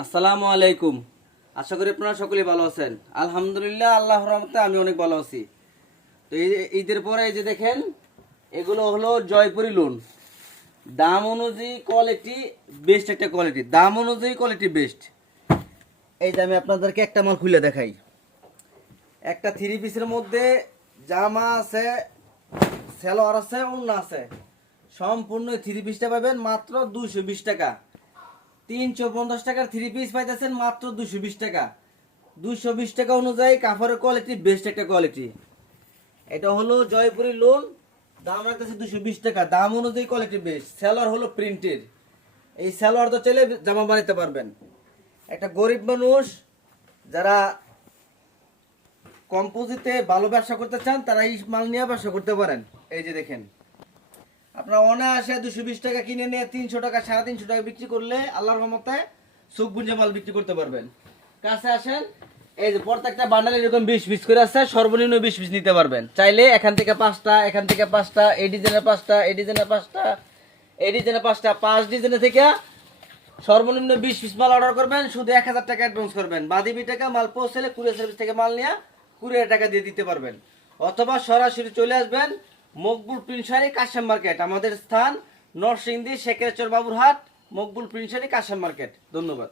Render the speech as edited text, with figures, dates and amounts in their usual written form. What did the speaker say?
আসসালামু আলাইকুম। আশা করি আপনারা সকলেই ভালো আছেন। আলহামদুলিল্লাহ, আল্লাহর রহমতে আমি অনেক ভালো আছি। তো ঈদের পরে এই যে দেখেন, এগুলো হলো জয়পুরি লোন। দাম অনুযায়ী কোয়ালিটি বেস্ট, একটা কোয়ালিটি দাম অনুযায়ী কোয়ালিটি বেস্ট। এই যে আমি আপনাদেরকে একটা মাল খুলে দেখাই। একটা থ্রি পিসের মধ্যে জামা আছে, সালোয়ার আছে, ওড়না আছে। সম্পূর্ণ থ্রি পিসটা পাবেন মাত্র 220 টাকা। 350 টাকার থ্রি পিস পাইতেছেন মাত্র 220 টাকা। 220 টাকা অনুযায়ী কাপড়ের কোয়ালিটি বেস্ট একটা কোয়ালিটি। এটা হলো জয়পুরি লোন, দাম রাখতেছে 220 টাকা। দাম অনুযায়ী কোয়ালিটি বেস্ট। সালোয়ার হলো প্রিন্টের। এই সালোয়ার তো চাইলে জামা বানাতে পারবেন। একটা গরিব মানুষ যারা কম পুঁজিতে ভালো ব্যবসা করতে চান, তারা এই মাল নিয়ে ব্যবসা করতে পারেন। এই যে দেখেন, আপনার অনায়াসে 220 টাকা কিনে নিয়ে 300 টাকা, 350 টাকা বিক্রি করলে আল্লাহর রহমতে সুখ বুঝে মাল বিক্রি করতে পারবেন। কাছে আসেন, এই যে প্রত্যেকটা বান্ডাল এরকম 20 পিস করে আছে, সর্বনিম্ন 20 পিস নিতে পারবেন। চাইলে এখান থেকে 5টা, এখান থেকে 5টা, এই ডিজাইনের 5টা, এই ডিজাইনের 5টা, এই ডিজাইনের 5টা, 5 ডিজাইনের থেকে সর্বনিম্ন 20 পিস মাল অর্ডার করবেন। শুধু 1000 টাকা অ্যাডভান্স করবেন। বাদিবি টাকা মাল পৌঁছালে কুরিয়ার সার্ভিস থেকে মাল নিয়ে 20 টাকা দিয়ে দিতে পারবেন। অথবা সরাসরি চলে আসবেন মকবুল প্রিন্ট শাড়ি কাশেম মার্কেট। আমাদের স্থান নরসিংদী শেখেরচর বাবুরহাট, মকবুল প্রিন্ট শাড়ি কাশেম মার্কেট। ধন্যবাদ।